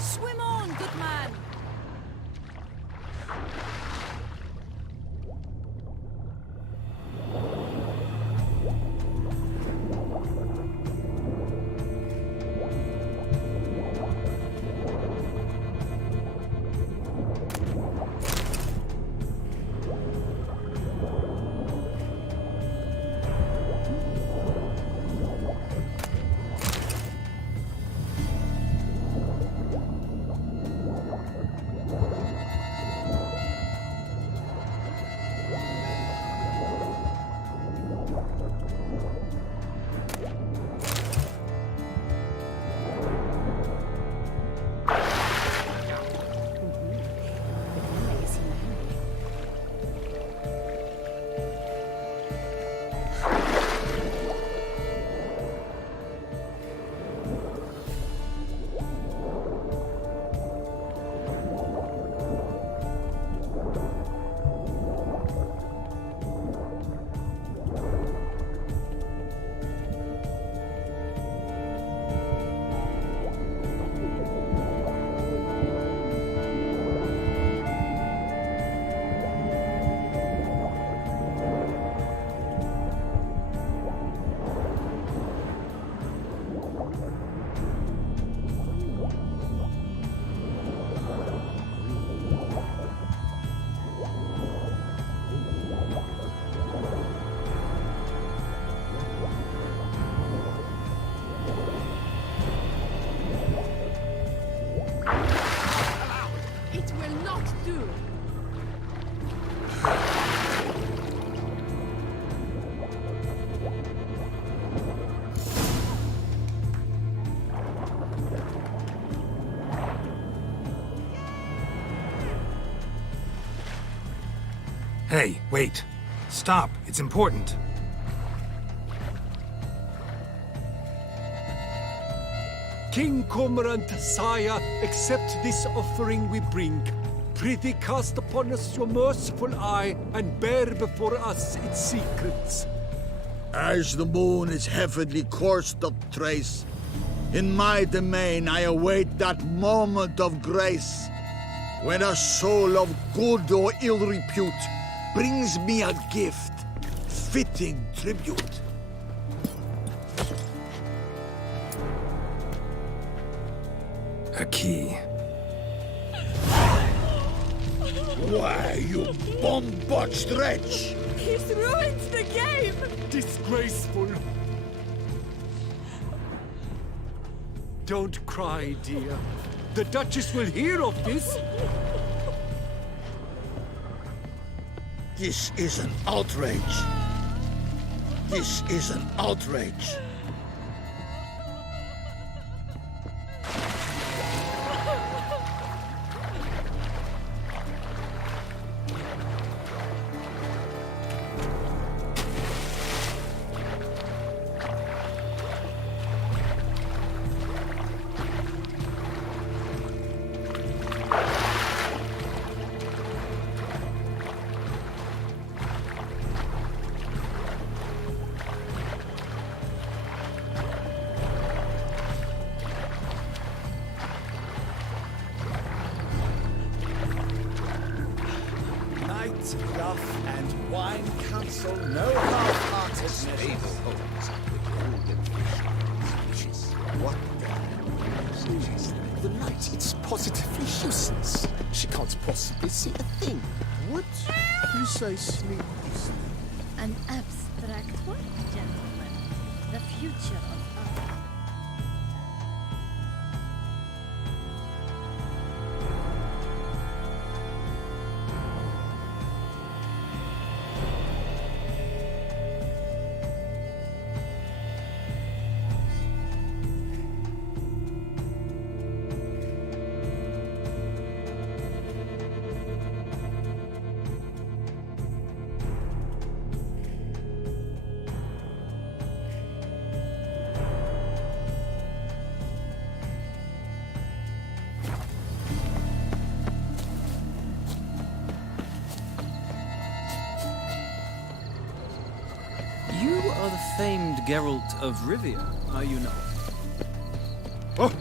Swim on, good man! Hey, wait. Stop. It's important. King Cormorant, sire, accept this offering we bring. Prithee cast upon us your merciful eye, and bear before us its secrets. As the moon its heavenly course doth trace, in my domain I await that moment of grace, when a soul of good or ill repute brings me a gift, fitting tribute. A key. Why, you bomb-botched wretch! He's ruined the game! Disgraceful. Don't cry, dear. The Duchess will hear of this. This is an outrage. This is an outrage. Rough and wine counsel, no half-heartedness. What the light, it's positively useless. She can't possibly see a thing. What precisely is that? An abstract word, gentlemen. The future of Earth. are the famed Geralt of Rivia, are you not? Oh!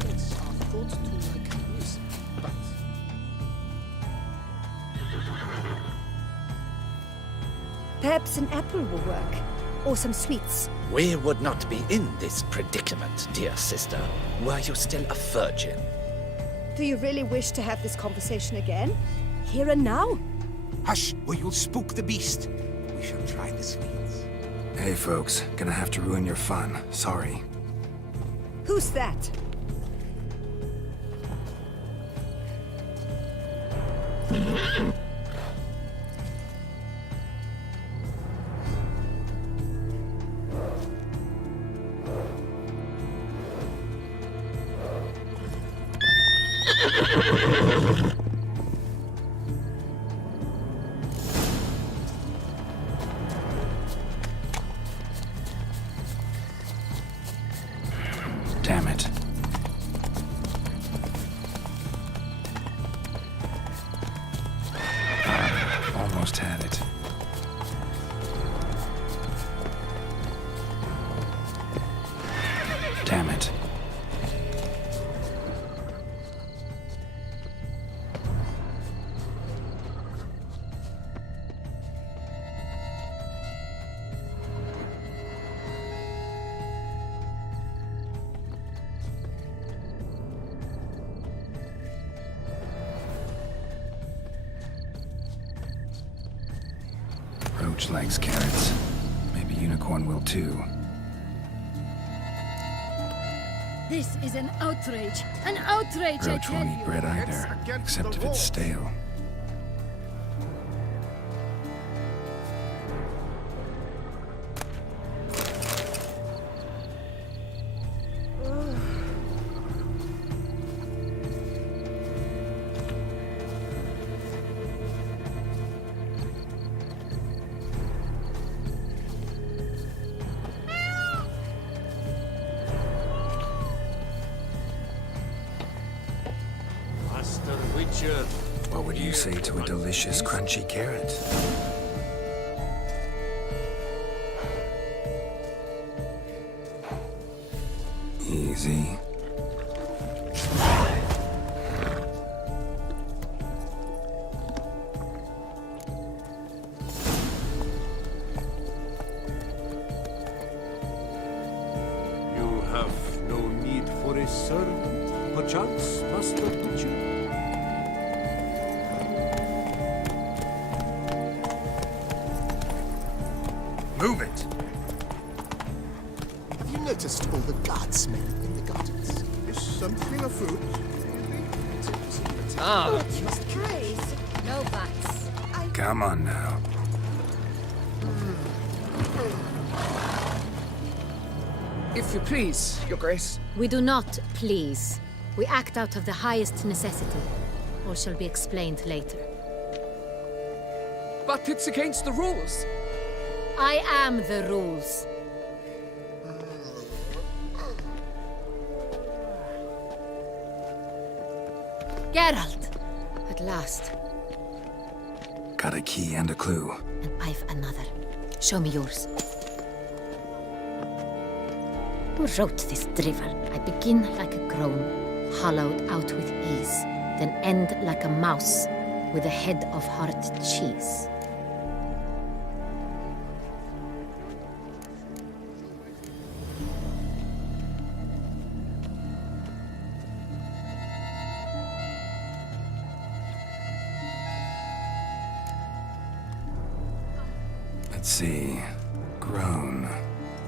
Courts are thought to like music, but Perhaps an apple will work. Or some sweets. We would not be in this predicament, dear sister, were you still a virgin. Do you really wish to have this conversation again? Here and now? Hush, or you'll spook the beast. We shall try the sweets. Hey folks, gonna have to ruin your fun. Sorry. Who's that? Damn it. Almost had it. Damn it. Roach likes carrots. Maybe Unicorn will too. This is an outrage. An outrage, I Roach tell won't eat you. bread either, except if it's stale. Master Witcher. What would you say to a delicious, crunchy carrot? Easy. You have no need for a servant, perchance, Master Witcher? Move it! have you noticed all the guardsmen in the gardens? Is something afoot? Praise. No buts. Come on now. If you please, Your Grace. We do not please. We act out of the highest necessity. Or shall be explained later. But it's against the rules. I am the rules. Geralt! At last. Got a key and a clue. And I've another. Show me yours. Who wrote this drivel? I begin like a groan, hollowed out with ease, then end like a mouse with a head of hard cheese. Let's see. Grown.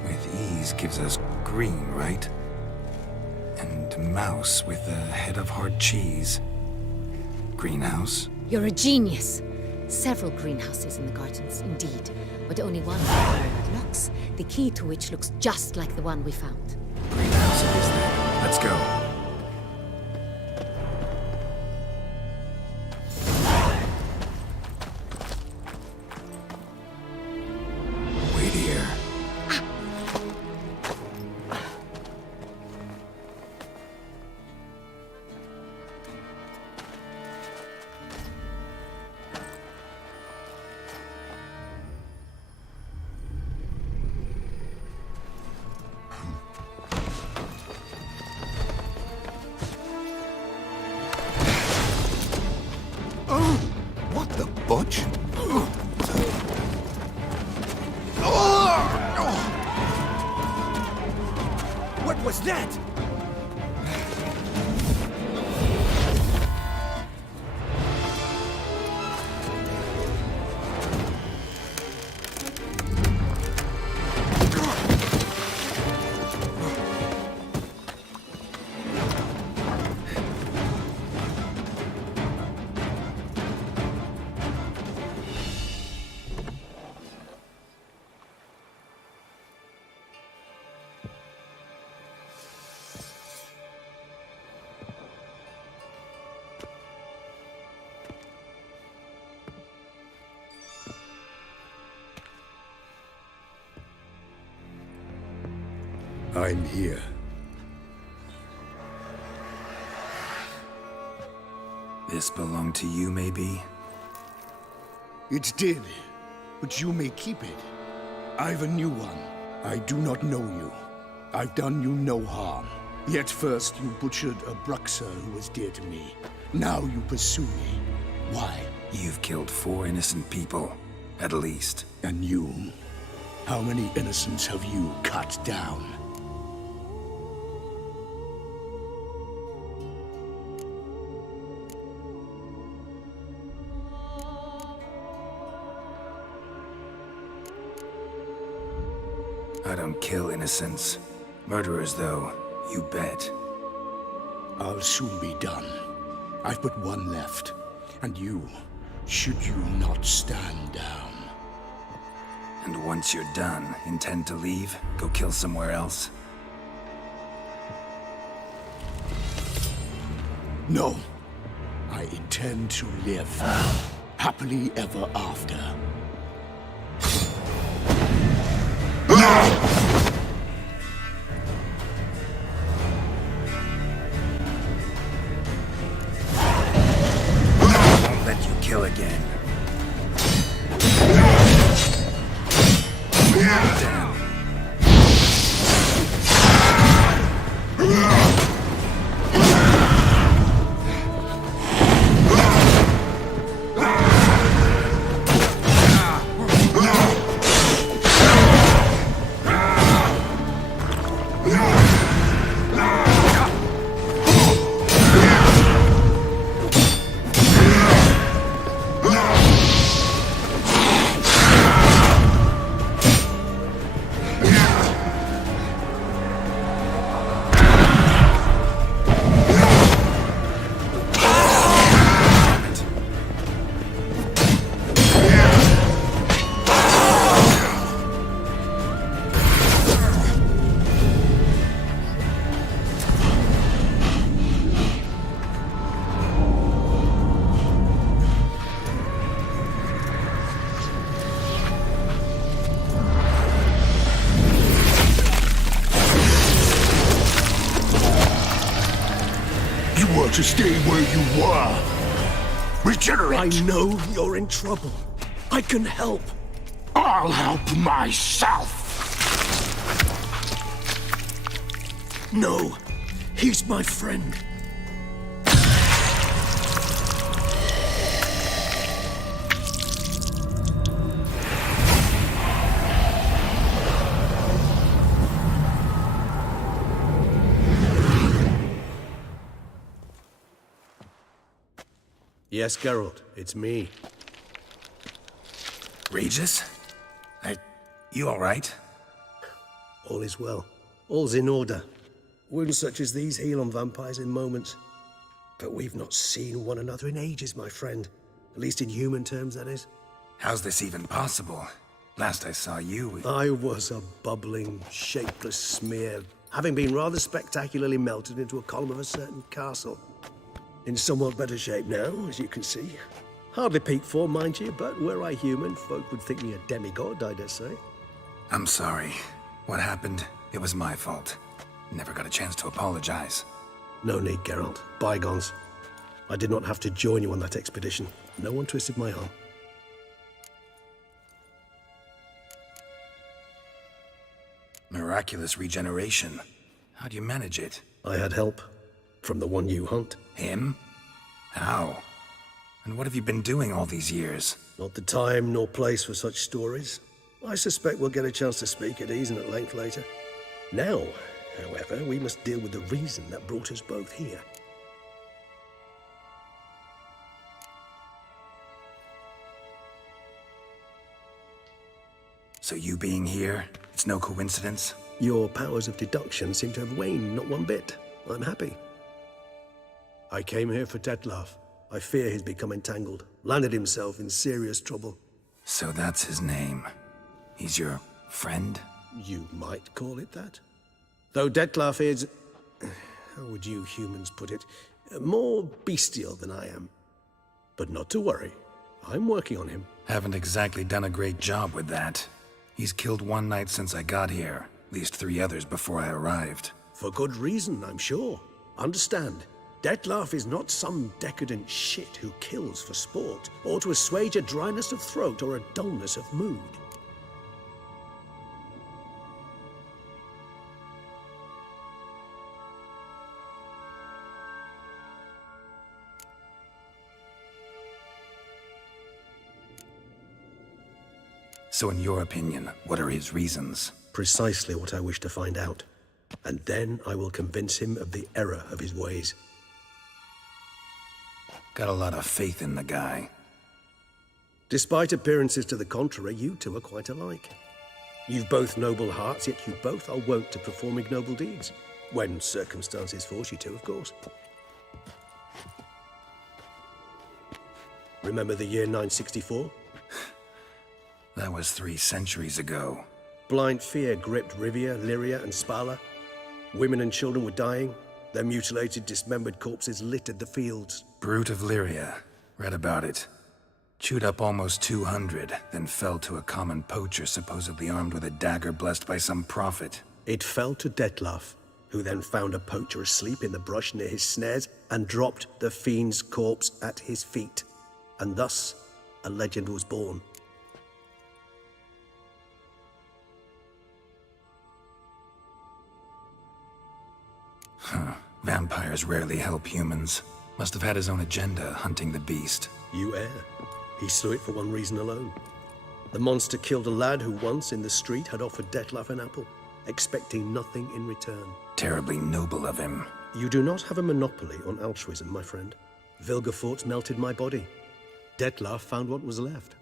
With ease gives us green, right? And mouse with a head of hard cheese. Greenhouse? You're a genius. Several greenhouses in the gardens, indeed, but only one with iron locks, the key to which looks just like the one we found. Greenhouse it is then. Let's go. Wait here. was that? I'm here. This belonged to you, maybe? It did, but you may keep it. I've a new one. I do not know you. I've done you no harm. Yet first you butchered a Bruxer who was dear to me. Now you pursue me. Why? You've killed 4 innocent people, at least. And you? How many innocents have you cut down? I don't kill innocents. Murderers, though, you bet. I'll soon be done. I've but one left. And you, should you not stand down. And once you're done, intend to leave? Go kill somewhere else? No. I intend to live. Happily ever after. Won't let you kill again. Damn. To stay where you were. Regenerate! I know you're in trouble. I can help. I'll help myself! No, he's my friend. Yes, Geralt, it's me. Regis? You alright? All is well. All's in order. Wounds such as these heal on vampires in moments. But we've not seen one another in ages, my friend. At least in human terms, that is. How's this even possible? Last I saw you... I was a bubbling, shapeless smear, having been rather spectacularly melted into a column of a certain castle. In somewhat better shape now, as you can see. Hardly peak form, mind you, but were I human, folk would think me a demigod, I dare say. I'm sorry. What happened, it was my fault. Never got a chance to apologize. No need, Geralt. Bygones. I did not have to join you on that expedition. No one twisted my arm. Miraculous regeneration. How do you manage it? I had help. From the one you hunt. Him? How? And what have you been doing all these years? Not the time nor place for such stories. I suspect we'll get a chance to speak at ease and at length later. Now, However, we must deal with the reason that brought us both here. So you being here, it's no coincidence? Your powers of deduction seem to have waned not one bit. I'm happy. I came here for Detlaf. I fear he's become entangled, landed himself in serious trouble. So that's his name. He's your friend? You might call it that. Though Detlaf is, how would you humans put it, more bestial than I am. But not to worry, I'm working on him. Haven't exactly done a great job with that. He's killed one knight since I got here, at least 3 others before I arrived. For good reason, I'm sure. Understand, Detlaf is not some decadent shit who kills for sport, or to assuage a dryness of throat or a dullness of mood. So in your opinion, what are his reasons? Precisely what I wish to find out. And then I will convince him of the error of his ways. Got a lot of faith in the guy. Despite appearances to the contrary, you two are quite alike. You've both noble hearts, yet you both are wont to perform ignoble deeds. When circumstances force you to, of course. Remember the year 964? That was 3 centuries ago. Blind fear gripped Rivia, Lyria, and Spala. Women and children were dying. Their mutilated, dismembered corpses littered the fields. Brute of Lyria. Read about it. Chewed up almost 200, then fell to a common poacher supposedly armed with a dagger blessed by some prophet. It fell to Detlaf, who then found a poacher asleep in the brush near his snares and dropped the fiend's corpse at his feet. And thus, a legend was born. Huh. Vampires rarely help humans. Must have had his own agenda, hunting the beast. You err. He slew it for one reason alone. The monster killed a lad who once, in the street, had offered Detlaf an apple, expecting nothing in return. Terribly noble of him. You do not have a monopoly on altruism, my friend. Vilgefortz melted my body. Detlaf found what was left.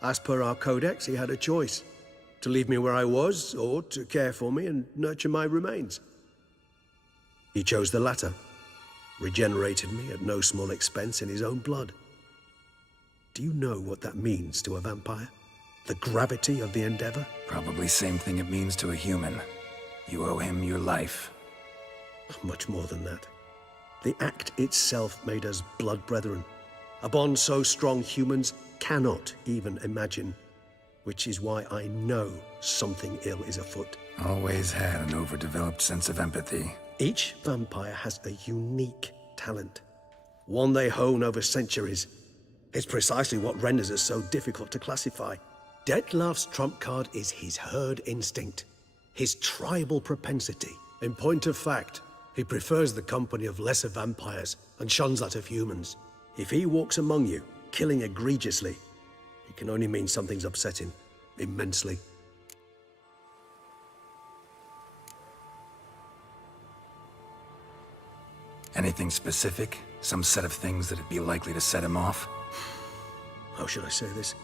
As per our codex, he had a choice. To leave me where I was, or to care for me and nurture my remains. He chose the latter, regenerated me at no small expense in his own blood. Do you know what that means to a vampire? The gravity of the endeavor? Probably same thing it means to a human. You owe him your life. Much more than that. The act itself made us blood brethren. A bond so strong humans cannot even imagine. Which is why I know something ill is afoot. Always had an overdeveloped sense of empathy. Each vampire has a unique talent, one they hone over centuries. It's precisely what renders us so difficult to classify. Detlaf's trump card is his herd instinct, his tribal propensity. In point of fact, he prefers the company of lesser vampires and shuns that of humans. If he walks among you, killing egregiously, it can only mean something's upset him, immensely. Anything specific? Some set of things that'd be likely to set him off? How should I say this?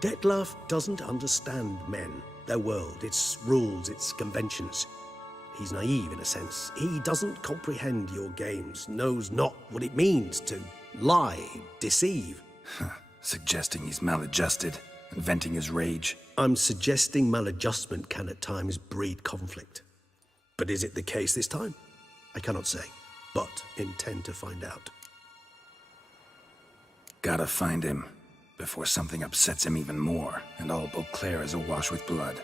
Detlaf doesn't understand men, their world, its rules, its conventions. He's naive in a sense. He doesn't comprehend your games, knows not what it means to lie, deceive. Suggesting he's maladjusted and venting his rage. I'm suggesting maladjustment can at times breed conflict. But is it the case this time? I cannot say, but intend to find out. Gotta find him before something upsets him even more and all Beauclair is awash with blood.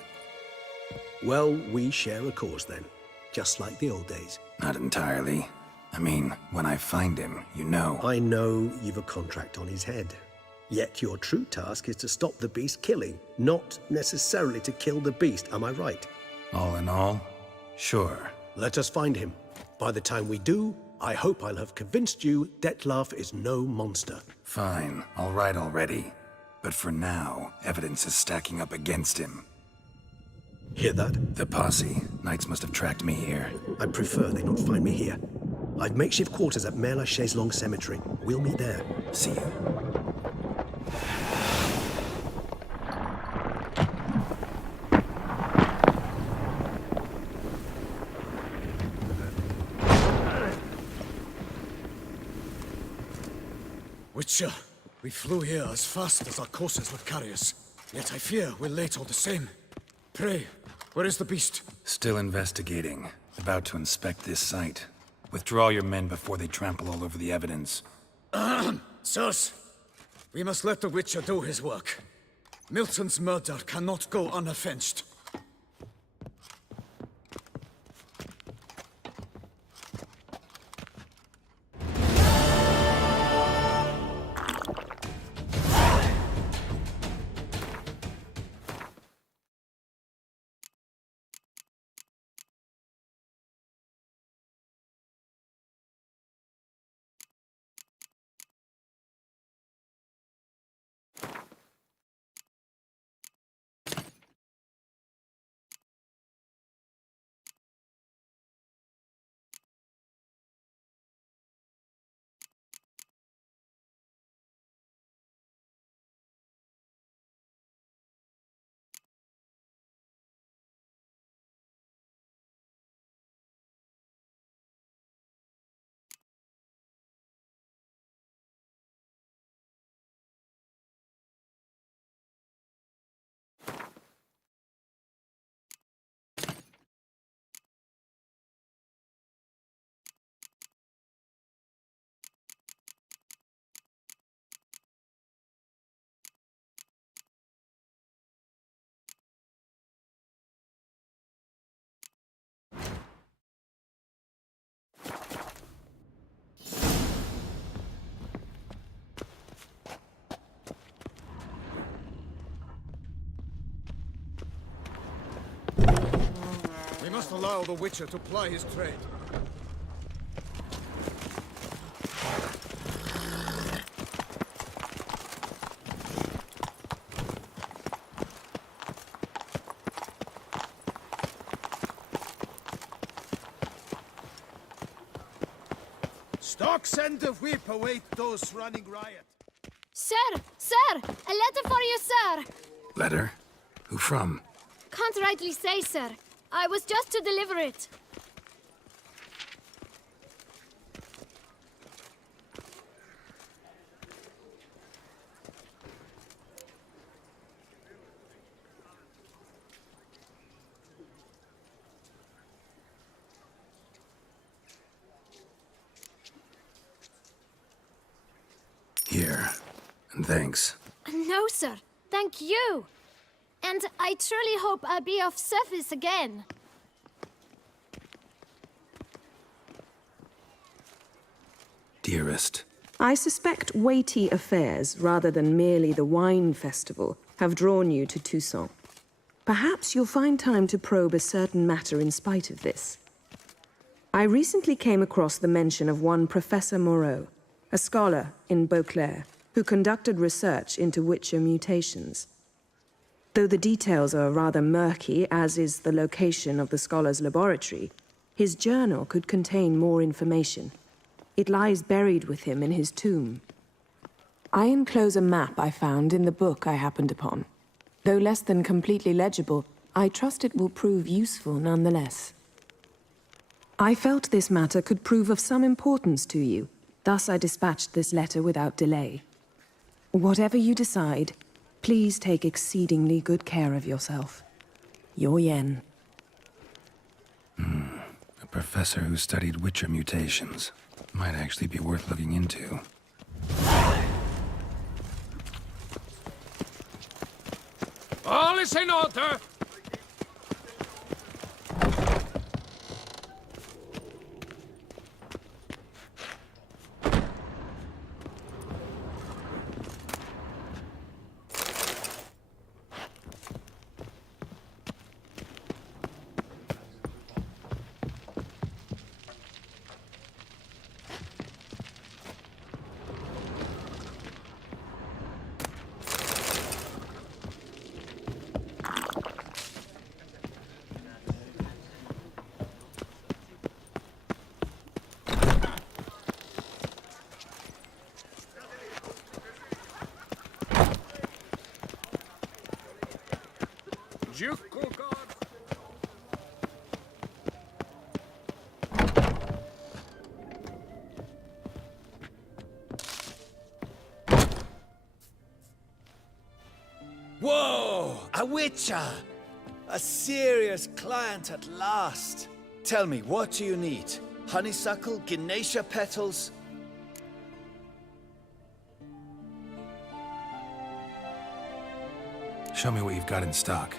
Well, we share a cause then, just like the old days. Not entirely. I mean, when I find him, you know. I know you've a contract on his head. Yet your true task is to stop the beast killing, not necessarily to kill the beast, am I right? All in all, sure. Let us find him. By the time we do, I hope I'll have convinced you Detlaf is no monster. Fine, all right already. But for now, evidence is stacking up against him. Hear that? The posse. Knights must have tracked me here. I'd prefer they not find me here. I've makeshift quarters at Mère Lachaise Long Cemetery. We'll meet there. See you. Witcher, we flew here as fast as our courses would carry us. Yet I fear we're late all the same. Pray, where is the beast? Still investigating. About to inspect this site. Withdraw your men before they trample all over the evidence. Sirs, we must let the Witcher do his work. Milton's murder cannot go unavenged. We must allow the Witcher to ply his trade. Stocks and the whip await those running riot. Sir! Sir! A letter for you, sir! Letter? Who from? Can't rightly say, sir. I was just to deliver it. Here. And thanks. No, sir. Thank you. And I truly hope I'll be of service again. Dearest. I suspect weighty affairs, rather than merely the wine festival, have drawn you to Toussaint. Perhaps you'll find time to probe a certain matter in spite of this. I recently came across the mention of one Professor Moreau, a scholar in Beauclair, who conducted research into Witcher mutations. Though the details are rather murky, as is the location of the scholar's laboratory, his journal could contain more information. It lies buried with him in his tomb. I enclose a map I found in the book I happened upon. Though less than completely legible, I trust it will prove useful nonetheless. I felt this matter could prove of some importance to you, thus I dispatched this letter without delay. Whatever you decide, please take exceedingly good care of yourself. Your Yen. A professor who studied Witcher mutations. Might actually be worth looking into. All is in order! Whoa! A Witcher! A serious client at last. Tell me, what do you need? Honeysuckle? Gymnasia petals? Show me what you've got in stock.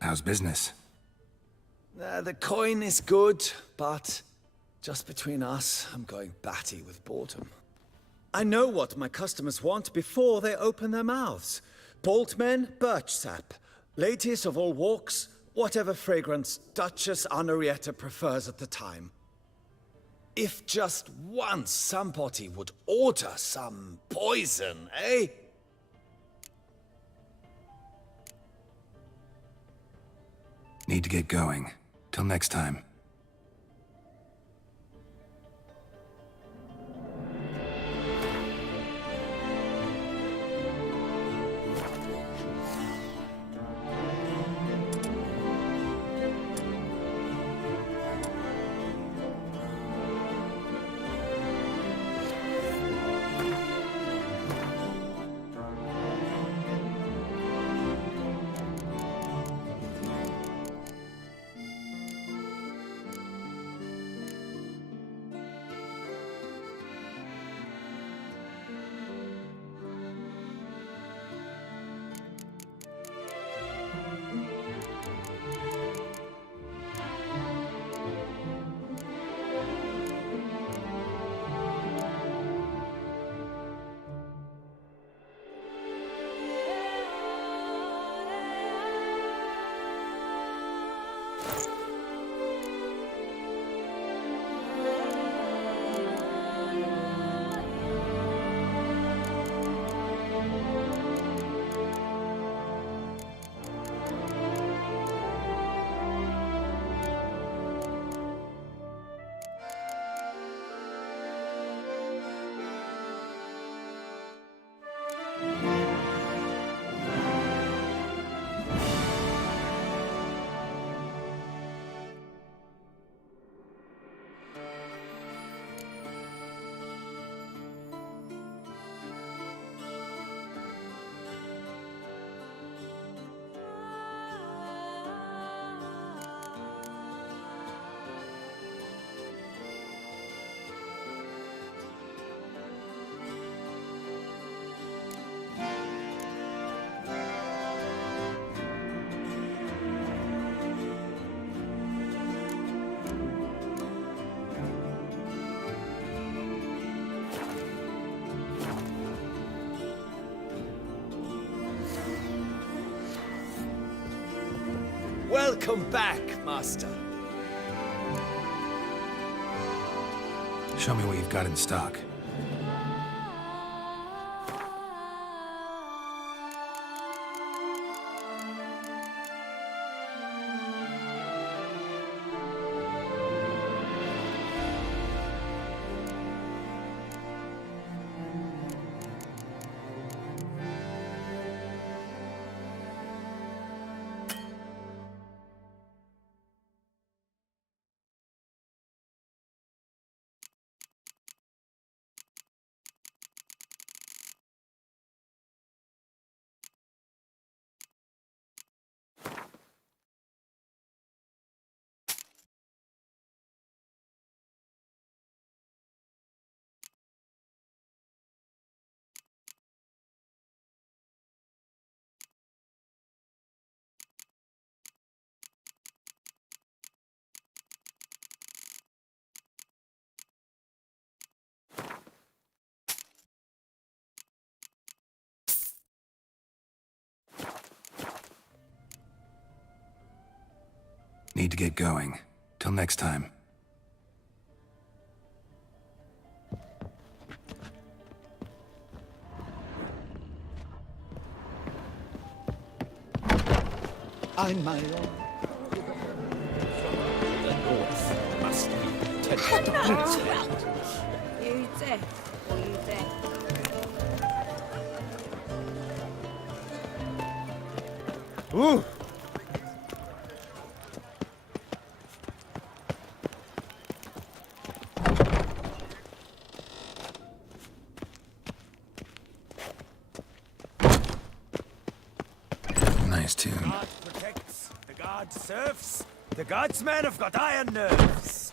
How's business? The coin is good, but just between us, I'm going batty with boredom. I know what my customers want before they open their mouths. Boltmen, birch sap. Ladies of all walks, whatever fragrance Duchess Anarietta prefers at the time. If just once somebody would order some poison, eh? Need to get going. Till next time. Welcome back, Master. Show me what you've got in stock. Need to get going. Till next time. I'm my own. The north must be telekinetic. Ooh! Nice tune. The guard protects, the guard serves. The guardsmen have got iron nerves.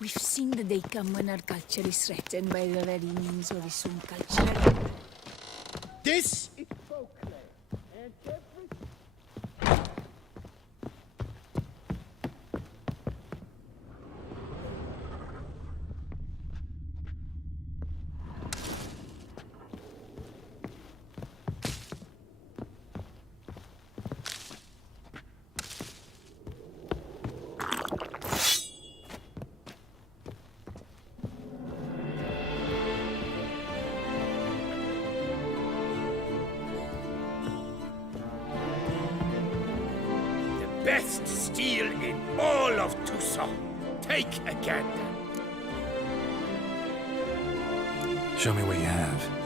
We've seen the day come when our culture is threatened by the very means of its own culture. This best steel in all of Toussaint. Take again. Show me what you have.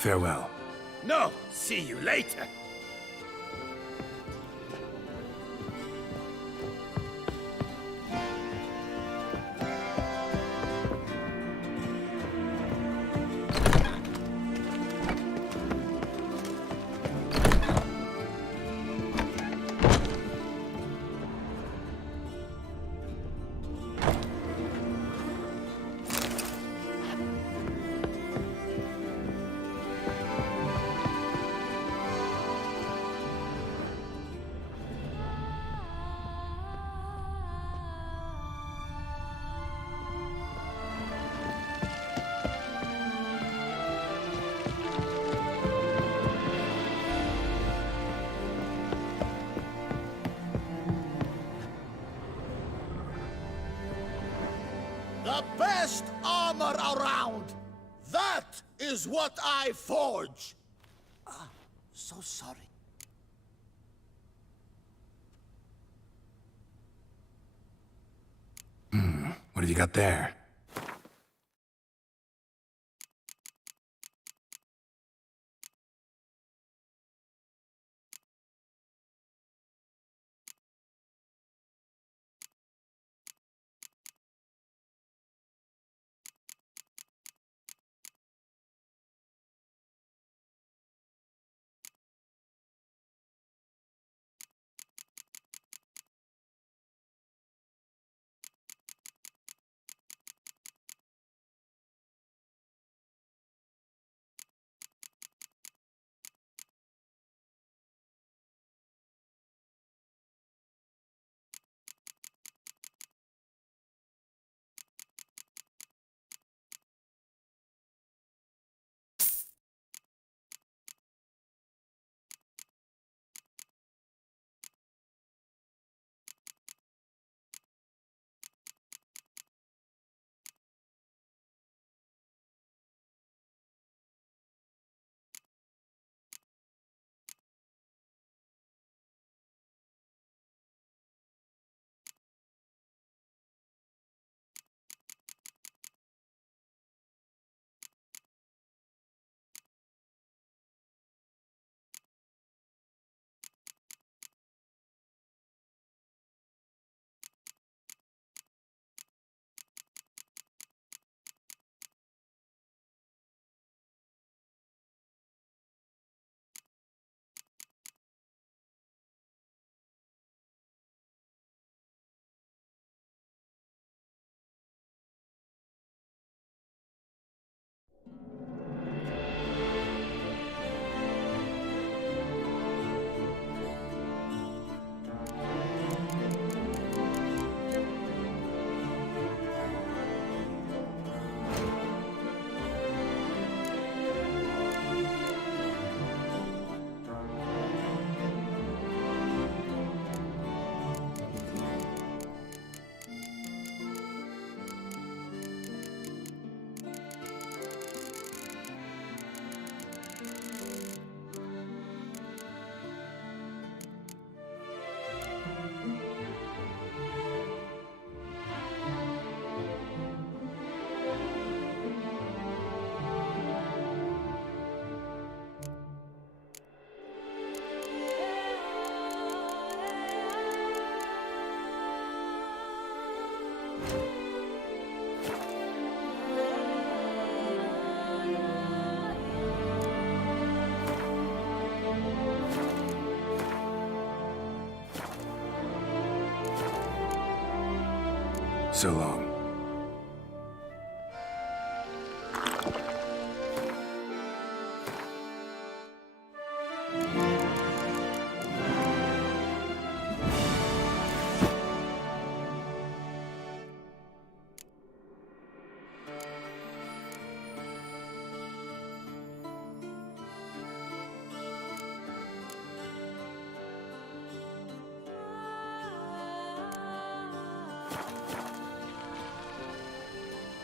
Farewell. No, see you later. armor around. That is what I forge. So sorry. What have you got there? So long.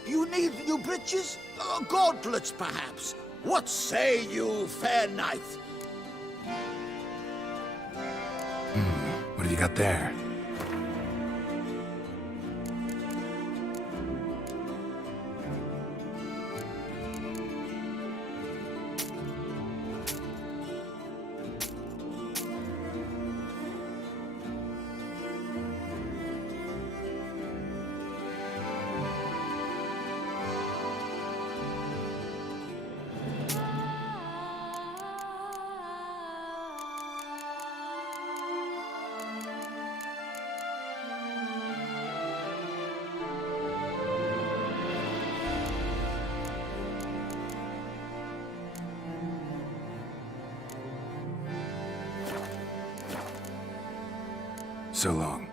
You need new breeches? Gauntlets, perhaps? What say you, fair knight? What have you got there? So long.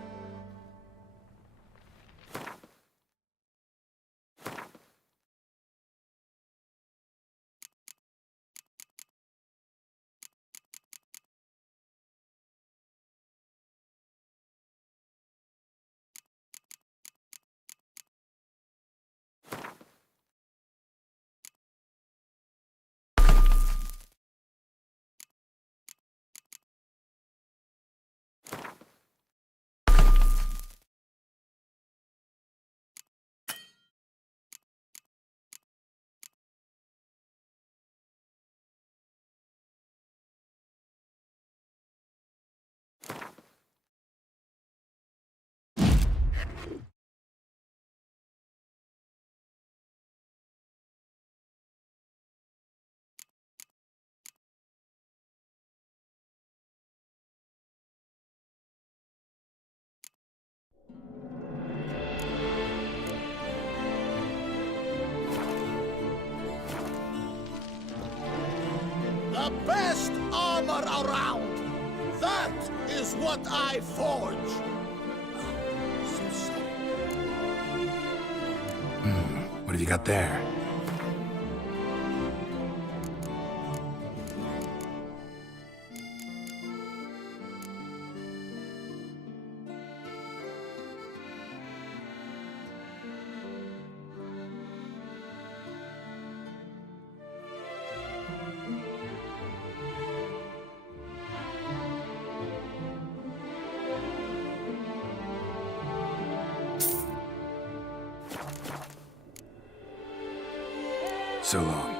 around. That is what I forge. What have you got there? So long.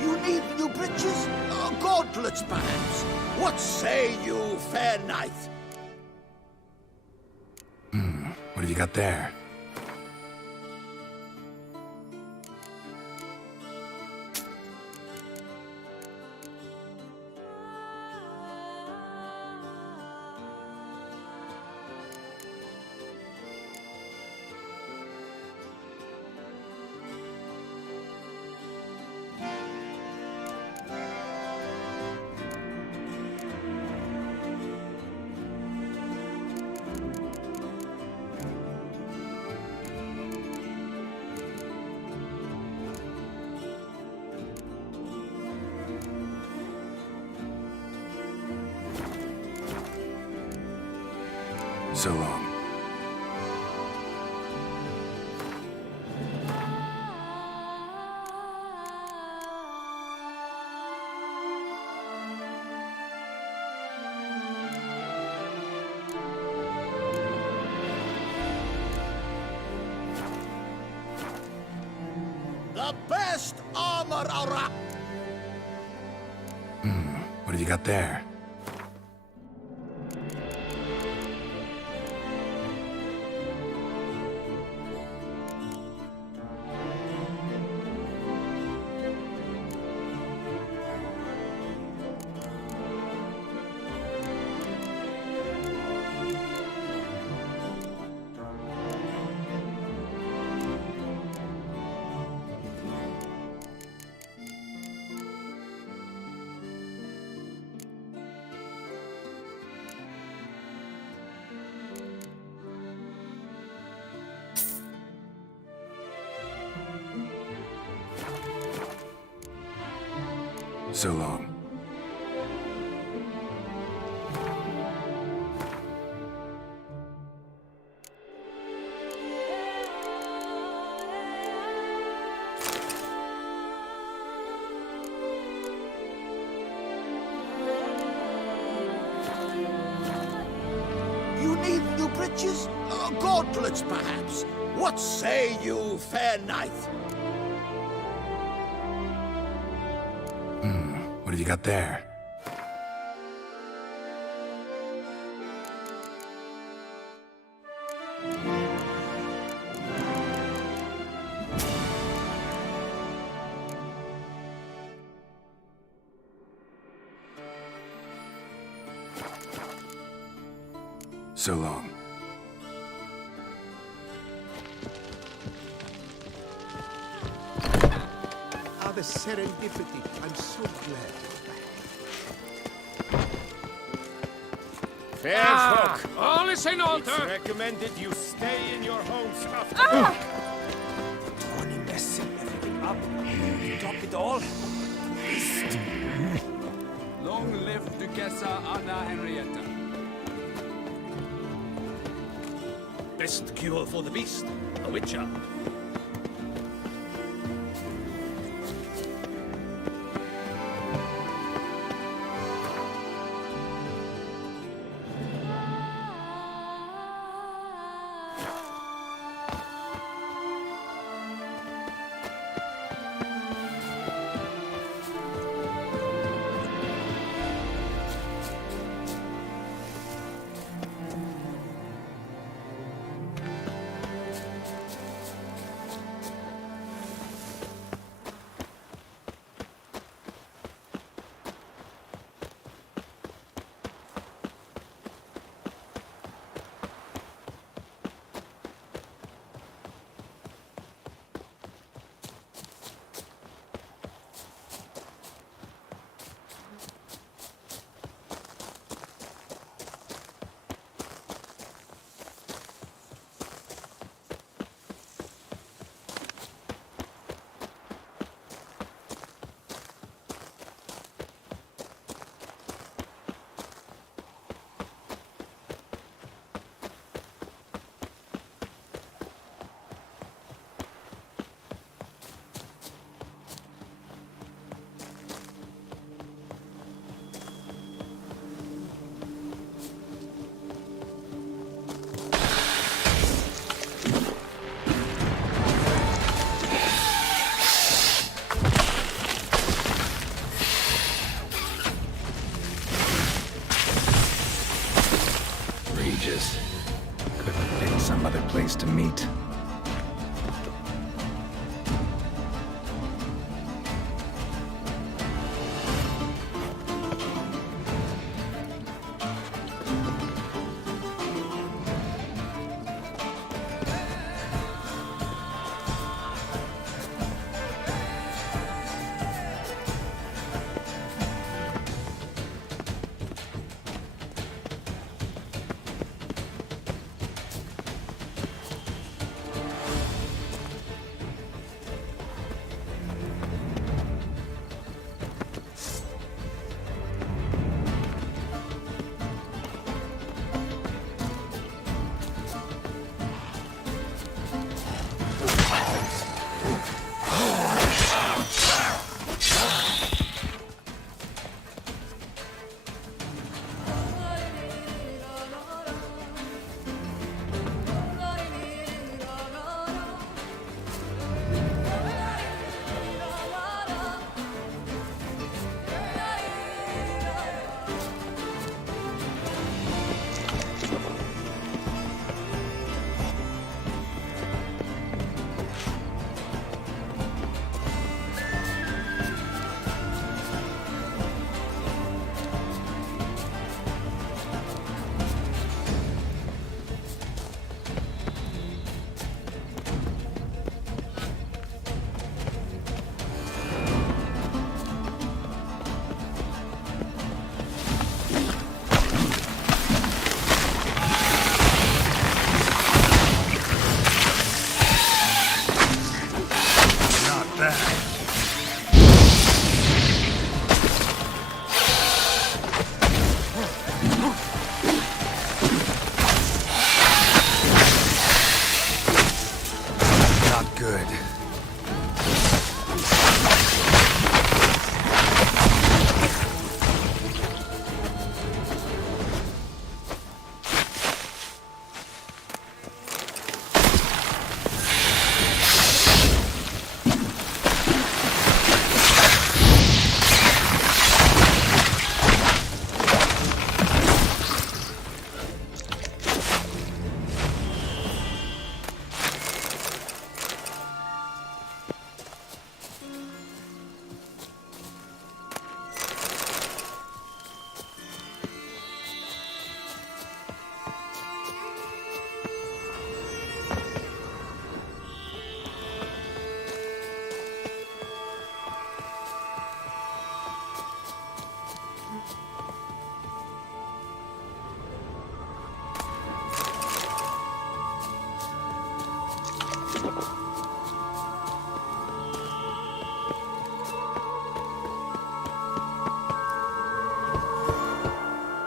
You need new bridges? Gauntlets, perhaps? What say you, fair knight? What have you got there? So long. The best armor around. What have you got there? So long. You need new bridges? Gauntlets, perhaps? What say you, fair knight? What have you got there? So long. Ah, the serendipity. I'm so glad you're back. Fair folk, All is in it's order. recommended you stay in your homes after. Tony messing everything up. You top it all. Beast. Long live Duchessa Anna Henrietta. Best cure for the beast, a witcher. Regis. Couldn't have picked some other place to meet.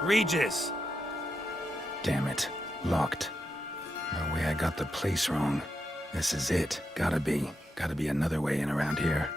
Regis! Damn it. Locked. No way I got the place wrong. This is it. Gotta be. Gotta be another way in around here.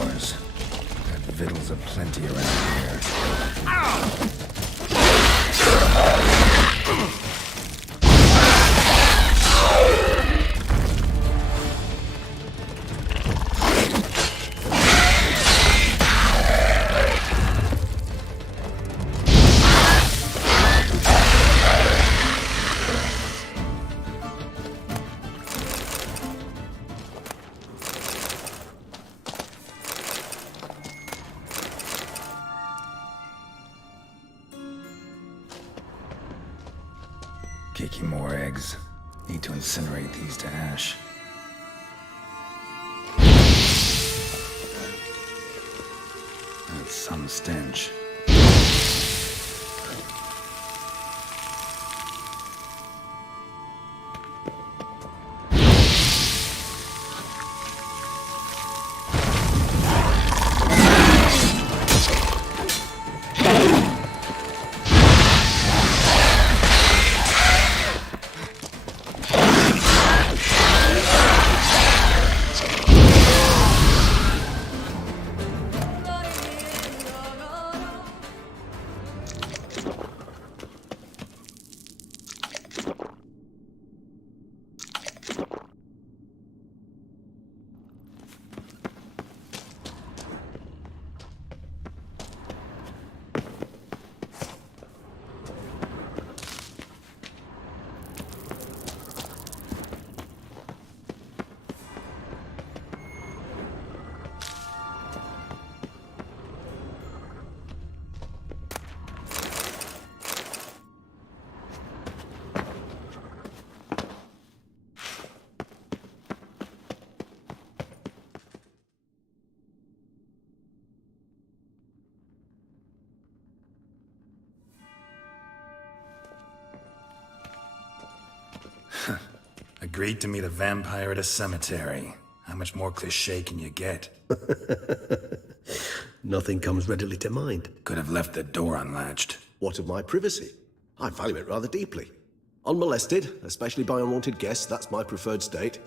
Wars. Got victuals aplenty around here. Kicking more eggs. Need to incinerate these to ash. That's some stench. Agreed to meet a vampire at a cemetery. How much more cliché can you get? Nothing comes readily to mind. Could have left the door unlatched. What of my privacy? I value it rather deeply. Unmolested, especially by unwanted guests, that's my preferred state.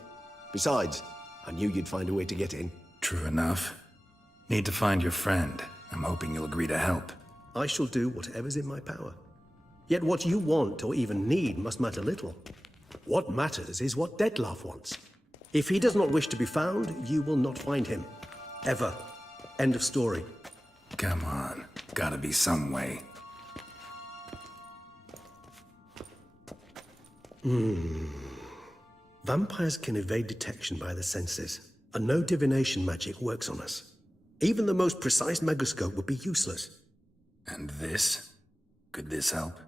Besides, I knew you'd find a way to get in. True enough. Need to find your friend. I'm hoping you'll agree to help. I shall do whatever's in my power. Yet what you want or even need must matter little. What matters is what Dettlaff wants. If he does not wish to be found, you will not find him. Ever. End of story. Come on. Gotta be some way. Vampires can evade detection by the senses, and no divination magic works on us. Even the most precise megascope would be useless. And this? Could this help?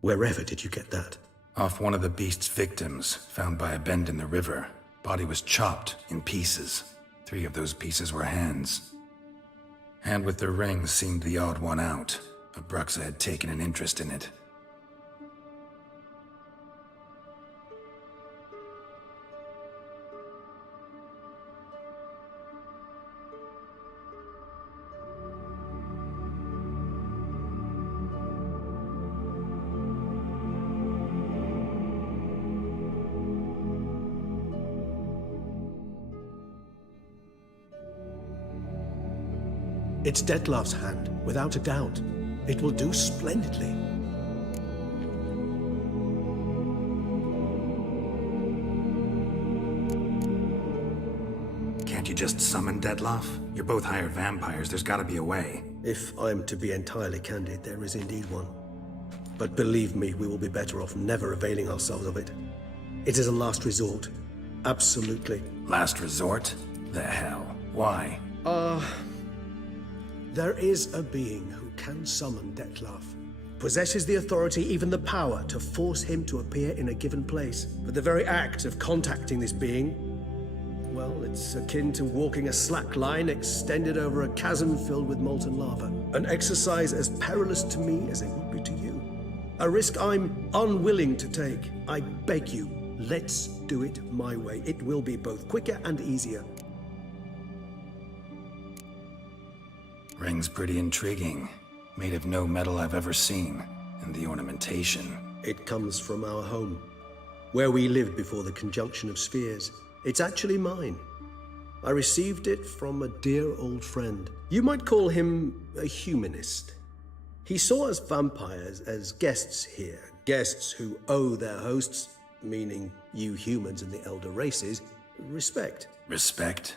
Wherever did you get that? Off one of the beast's victims, found by a bend in the river. Body was chopped in pieces. 3 of those pieces were hands. Hand with the ring seemed the odd one out. Abruxa had taken an interest in it. It's Dettlaff's hand, without a doubt. It will do splendidly. Can't you just summon Dettlaff? You're both hired vampires, there's gotta be a way. If I'm to be entirely candid, there is indeed one. But believe me, we will be better off never availing ourselves of it. It is a last resort. Absolutely. Last resort? The hell? Why? There is a being who can summon Dettlaff. Possesses the authority, even the power, to force him to appear in a given place. But the very act of contacting this being, well, it's akin to walking a slack line extended over a chasm filled with molten lava. An exercise as perilous to me as it would be to you. A risk I'm unwilling to take. I beg you, let's do it my way. It will be both quicker and easier. Ring's pretty intriguing. Made of no metal I've ever seen. And the ornamentation. It comes from our home, where we lived before the conjunction of spheres. It's actually mine. I received it from a dear old friend. You might call him a humanist. He saw us vampires as guests here. Guests who owe their hosts, meaning you humans and the elder races, respect. Respect?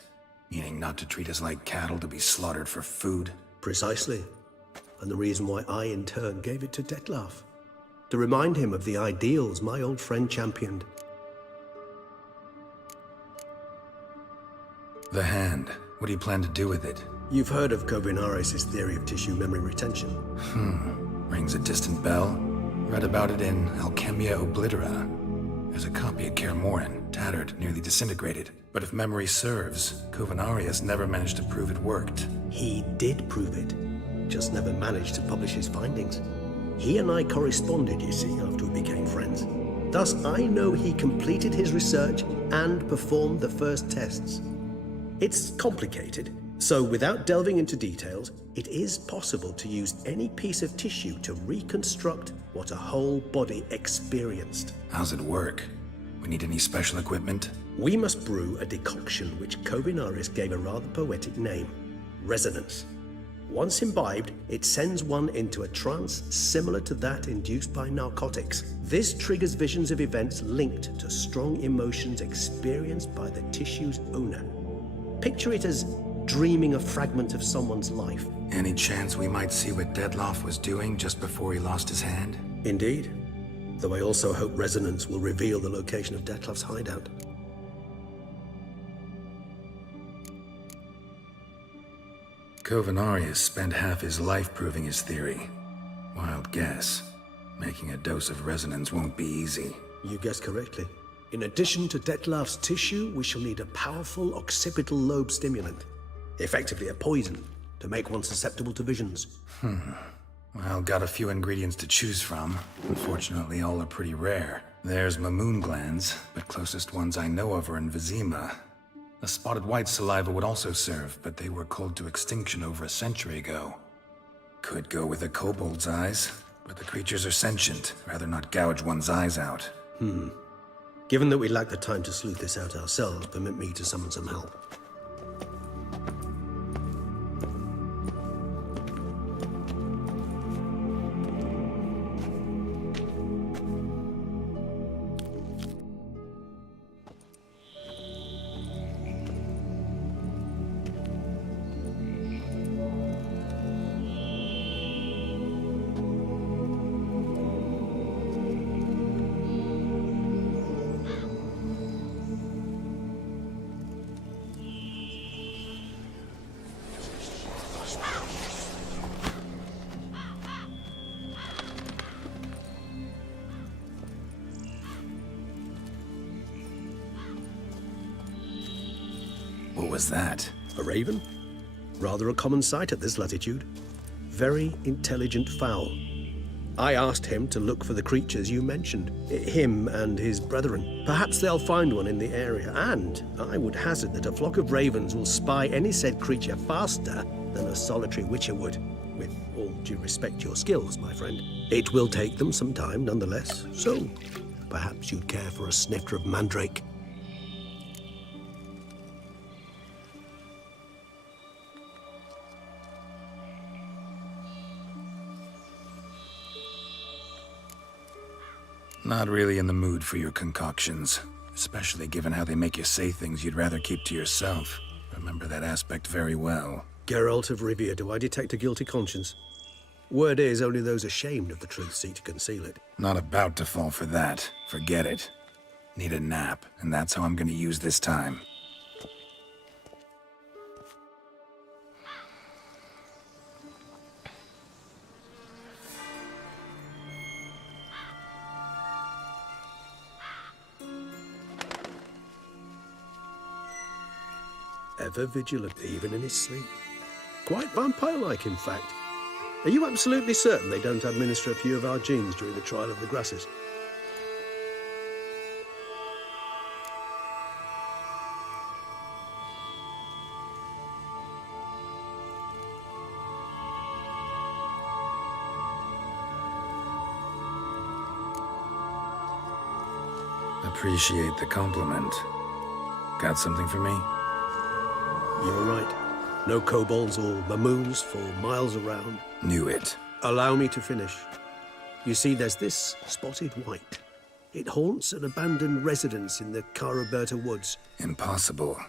Meaning not to treat us like cattle to be slaughtered for food? Precisely. And the reason why I, in turn, gave it to Dettlaff. To remind him of the ideals my old friend championed. The hand. What do you plan to do with it? You've heard of Kovinaris' theory of tissue memory retention. Rings a distant bell. Read about it in Alchemia Oblitera. There's a copy at Kaer Morhen, tattered, nearly disintegrated. But if memory serves, Kovinaris never managed to prove it worked. He did prove it, just never managed to publish his findings. He and I corresponded, you see, after we became friends. Thus, I know he completed his research and performed the first tests. It's complicated, so without delving into details, it is possible to use any piece of tissue to reconstruct what a whole body experienced. How's it work? We need any special equipment? We must brew a decoction which Kovinaris gave a rather poetic name, resonance. Once imbibed, it sends one into a trance similar to that induced by narcotics. This triggers visions of events linked to strong emotions experienced by the tissue's owner. Picture it as dreaming a fragment of someone's life. Any chance we might see what Dettlaff was doing just before he lost his hand? Indeed. Though I also hope resonance will reveal the location of Dettlaff's hideout. Kovinaris spent half his life proving his theory. Wild guess. Making a dose of resonance won't be easy. You guessed correctly. In addition to Dettlaff's tissue, we shall need a powerful occipital lobe stimulant. Effectively a poison, to make one susceptible to visions. Well, got a few ingredients to choose from. Unfortunately, all are pretty rare. There's Mamoon glands, but closest ones I know of are in Vizima. A spotted white saliva would also serve, but they were culled to extinction over a century ago. Could go with a kobold's eyes, but the creatures are sentient. Rather not gouge one's eyes out. Given that we lack the time to sleuth this out ourselves, permit me to summon some help. What was that? A raven? Rather a common sight at this latitude. Very intelligent fowl. I asked him to look for the creatures you mentioned. Him and his brethren. Perhaps they'll find one in the area, and I would hazard that a flock of ravens will spy any said creature faster than a solitary witcher would. With all due respect to your skills, my friend. It will take them some time, nonetheless. So, perhaps you'd care for a snifter of mandrake. Not really in the mood for your concoctions, especially given how they make you say things you'd rather keep to yourself. Remember that aspect very well. Geralt of Rivia, do I detect a guilty conscience? Word is, only those ashamed of the truth seek to conceal it. Not about to fall for that. Forget it. Need a nap, and that's how I'm gonna use this time. Ever vigilant, even in his sleep. Quite vampire-like, in fact. Are you absolutely certain they don't administer a few of our genes during the trial of the grasses? Appreciate the compliment. Got something for me? You're right. No kobolds or mamoons for miles around. Knew it. Allow me to finish. You see, there's this spotted white. It haunts an abandoned residence in the Caraberta woods. Impossible.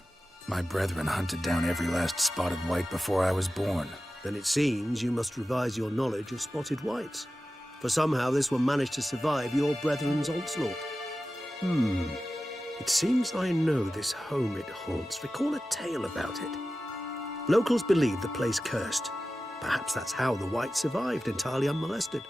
My brethren hunted down every last spotted white before I was born. Then it seems you must revise your knowledge of spotted whites. For somehow this one managed to survive your brethren's onslaught. It seems I know this home it haunts. Recall a tale about it. Locals believe the place cursed. Perhaps that's how the white survived entirely unmolested.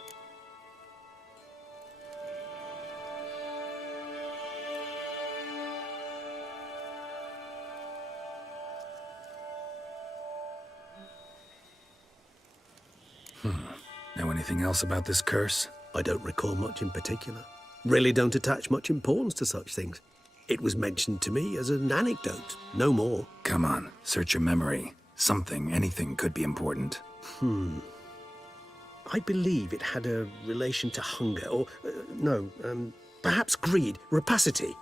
Know anything else about this curse? I don't recall much in particular. Really don't attach much importance to such things. It was mentioned to me as an anecdote, no more. Come on, search your memory. Something, anything could be important. I believe it had a relation to hunger, or, perhaps greed, rapacity.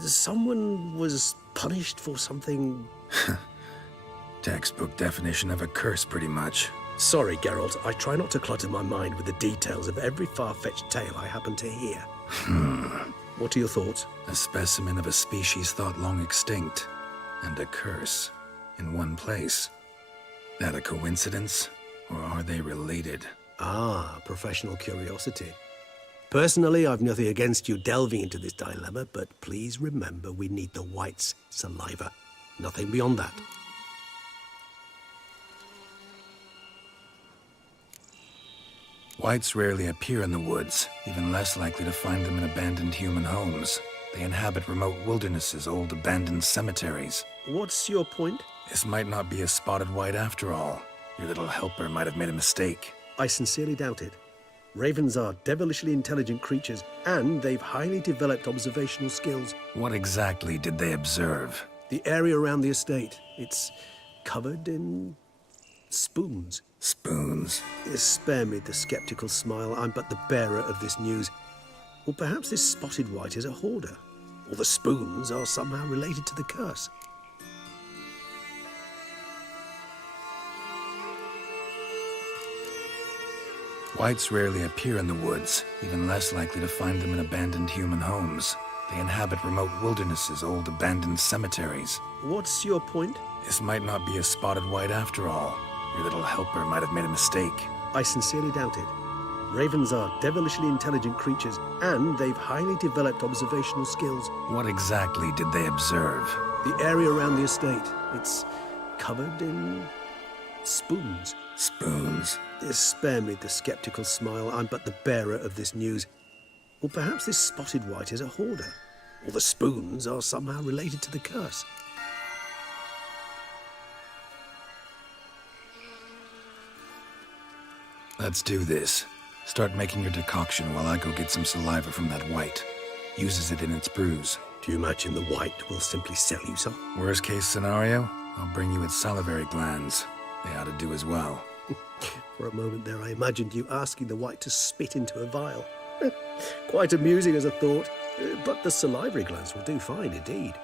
Someone was punished for something... Textbook definition of a curse, pretty much. Sorry, Geralt, I try not to clutter my mind with the details of every far-fetched tale I happen to hear. What are your thoughts? A specimen of a species thought long extinct, and a curse in one place. That a coincidence, or are they related? Ah, professional curiosity. Personally, I've nothing against you delving into this dilemma, but please remember we need the white's saliva. Nothing beyond that. Whites rarely appear in the woods, even less likely to find them in abandoned human homes. They inhabit remote wildernesses, old abandoned cemeteries. What's your point? This might not be a spotted white after all. Your little helper might have made a mistake. I sincerely doubt it. Ravens are devilishly intelligent creatures, and they've highly developed observational skills. What exactly did they observe? The area around the estate, it's covered in spoons. Spoons? Spare me the skeptical smile. I'm but the bearer of this news. Or perhaps this spotted wight is a hoarder. Or the spoons are somehow related to the curse. Whites rarely appear in the woods, even less likely to find them in abandoned human homes. They inhabit remote wildernesses, old abandoned cemeteries. What's your point? This might not be a spotted white after all. Your little helper might have made a mistake. I sincerely doubt it. Ravens are devilishly intelligent creatures, and they've highly developed observational skills. What exactly did they observe? The area around the estate, it's covered in spoons. Spoons? Spare me the skeptical smile. I'm but the bearer of this news. Or perhaps this spotted wight is a hoarder. Or the spoons are somehow related to the curse. Let's do this. Start making your decoction while I go get some saliva from that white. Uses it in its brews. Do you imagine the white will simply sell you some? Worst case scenario, I'll bring you its salivary glands. They ought to do as well. For a moment there, I imagined you asking the white to spit into a vial. Quite amusing as a thought, but the salivary glands will do fine indeed.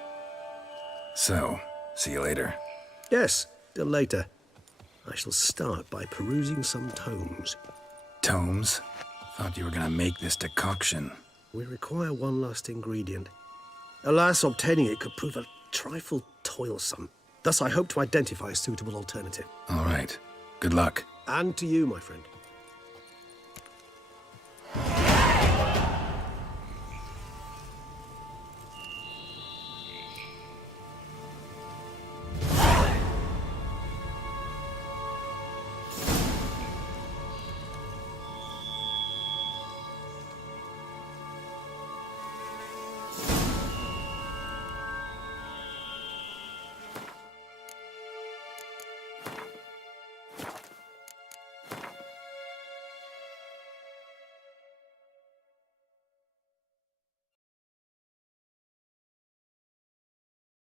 So, see you later. Yes, till later. I shall start by perusing some tomes. Tomes? Thought you were gonna make this decoction. We require one last ingredient. Alas, obtaining it could prove a trifle toilsome. Thus, I hope to identify a suitable alternative. All right. Good luck. And to you, my friend.